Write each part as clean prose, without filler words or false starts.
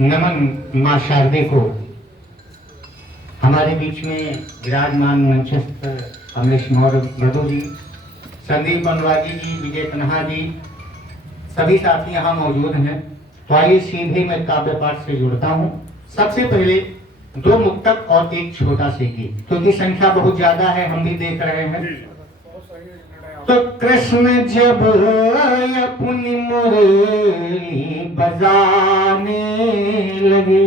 नमन माँ शारदे को। हमारे बीच में विराजमान मंचस्थ अमरीश मौर्य मधु जी, संदीप बनवाजी जी, विजय तन्हा जी, सभी साथी यहाँ मौजूद हैं। तो आइए सीधे मैं काव्य पाठ से जुड़ता हूँ। सबसे पहले दो मुक्तक और एक छोटा से गीत, क्योंकि संख्या बहुत ज्यादा है, हम भी देख रहे हैं। तो कृष्ण जब अपनी मुरली बजाने लगे,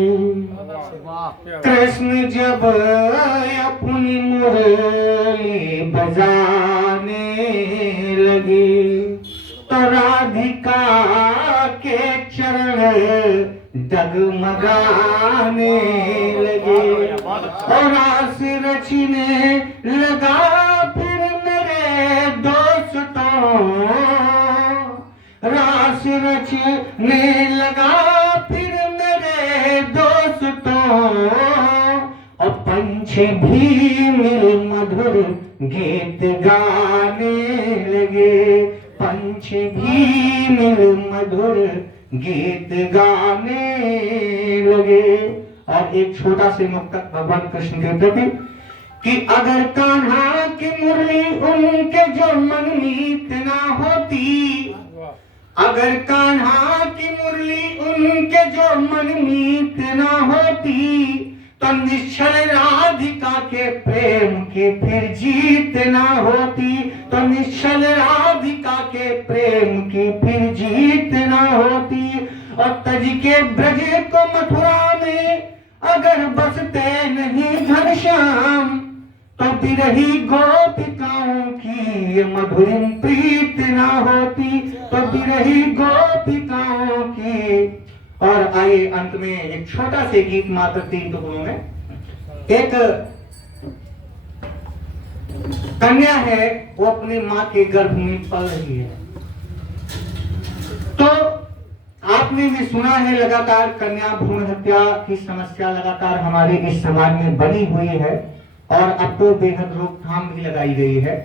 कृष्ण जब अपनी मुरली बजाने लगे, तो राधिका के चरण डगमगाने लगे और रास रचने लगा फिर मेरे दोस्तों, रास रचने लगा फिर मेरे दोस्तों, और पंछी भी मिल मधुर गीत गाने लगे, पंछी भी मिल मधुर गीत गाने लगे। और एक छोटा से मुक्तक भगवान कृष्ण के प्रति कि अगर कान्हा की मुरली उनके जो मनमीत ना होती, अगर कान्हा की मुरली उनके जो मनमीत ना होती, तो निश्चल राधिका के प्रेम की फिर जीत ना होती, तो निश्चल राधिका के प्रेम की फिर जीत ना होती। और तज के ब्रज को मथुरा में अगर बसते नहीं घनश्याम, तो बिरही गोपिकाओं की मधुरिम प्रीत ना होती, तो बिरही गोपिकाओं की। और आइए अंत में एक छोटा से गीत मात्र 3 टुकड़ों में। एक कन्या है, वो अपनी माँ के गर्भ में पल रही है। तो आपने भी सुना है लगातार कन्या भ्रूण हत्या की समस्या लगातार हमारे इस समाज में बनी हुई है, और अब तो बेहद रोकथाम भी लगाई गई है।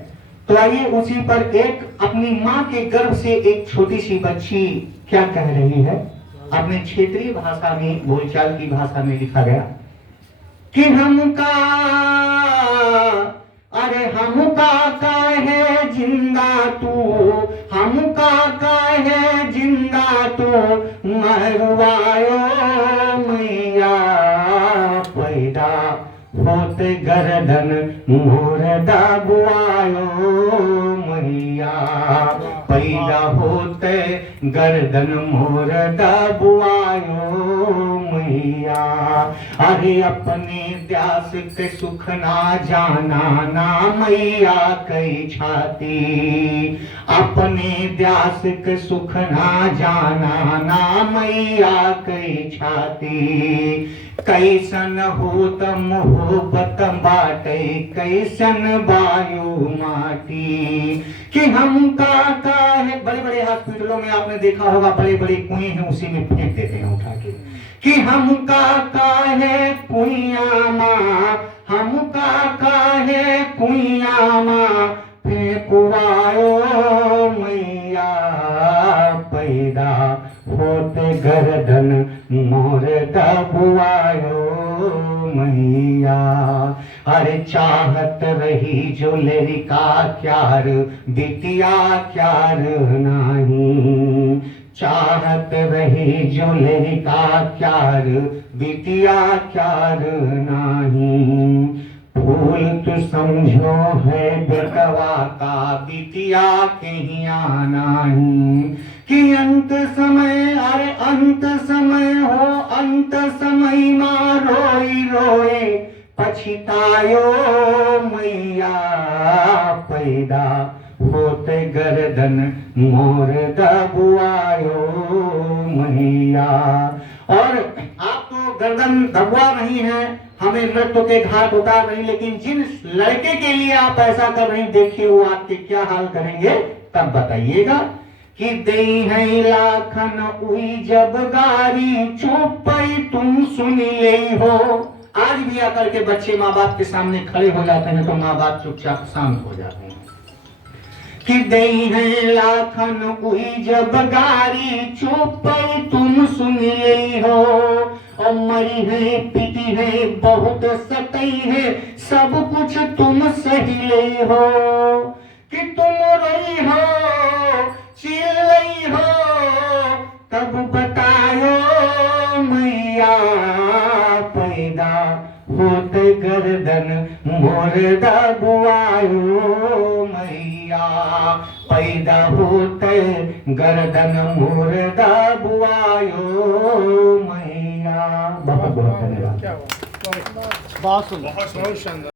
तो आइए उसी पर एक अपनी माँ के गर्भ से एक छोटी सी बच्ची क्या कह रही है, अपने क्षेत्रीय भाषा में, बोलचाल की भाषा में लिखा गया कि हमका, अरे हमका काहे जिंदा तू, हमका काहे जिंदा तू, मरवायो मैया पैदा होते गर्दन मोर दबवायो मैया, पैदा होते गर्दन मोर दबवायो मैया। अरे अपने द्यास के सुख ना जाना ना मैया कई छाती, अपने द्यास के सुख ना जाना ना मैया कई छाती। कैसन होत मोहब्बत बाटे कैसन वायु माटी, कि हम का है। बड़े बड़े हॉस्पिटलों में आपने देखा होगा, बड़े बड़े कुएं हैं, उसी में फेंक देते हैं उठा के, कि हम का है कुइया माँ, हम का है कुइया माँ, फेंकुआयो मैया पैदा होते गर्दन मोर दबुआयो मैया। अरे चाहत रही जो लड़का क्यार बिटिया क्यार नहीं, चाहत रही जो लड़का क्यार बिटिया क्यार नहीं। फूल तो समझो है बेटवा का बिटिया कहीं आना ही, कि अंत समय, अरे अंत समय हो, अंत समय माँ रोई रोए पछतायो मैया पैदा होते गर्दन मोर दबुआयो मैया। और आप तो गर्दन दबुआ नहीं है, हमें मृत्यु के घाट उतार नहीं, लेकिन जिन लड़के के लिए आप ऐसा कर रहे हैं, देखिए वो आपके क्या हाल करेंगे तब बताइएगा। कि दे है लाखन उई जब गारी चुपई तुम सुन ले हो। आज भी आकर के बच्चे माँ बाप के सामने खड़े हो जाते हैं तो माँ बाप चुपचाप शांत हो जाते हैं। कि दे है लाखन उई जब गारी चुपई तुम सुन ले हो, मारी है पीटी है बहुत सताई है सब कुछ तुम सही ले हो कि तुम रोई हो चिल्लाई हो तब बतायो मैया पैदा होते गर्दन मोर दबुआयो मैया पैदा होते गर्दन मोर दबुआयो मैया। बहुत बहुत धन्यवाद। बहुत शानदार।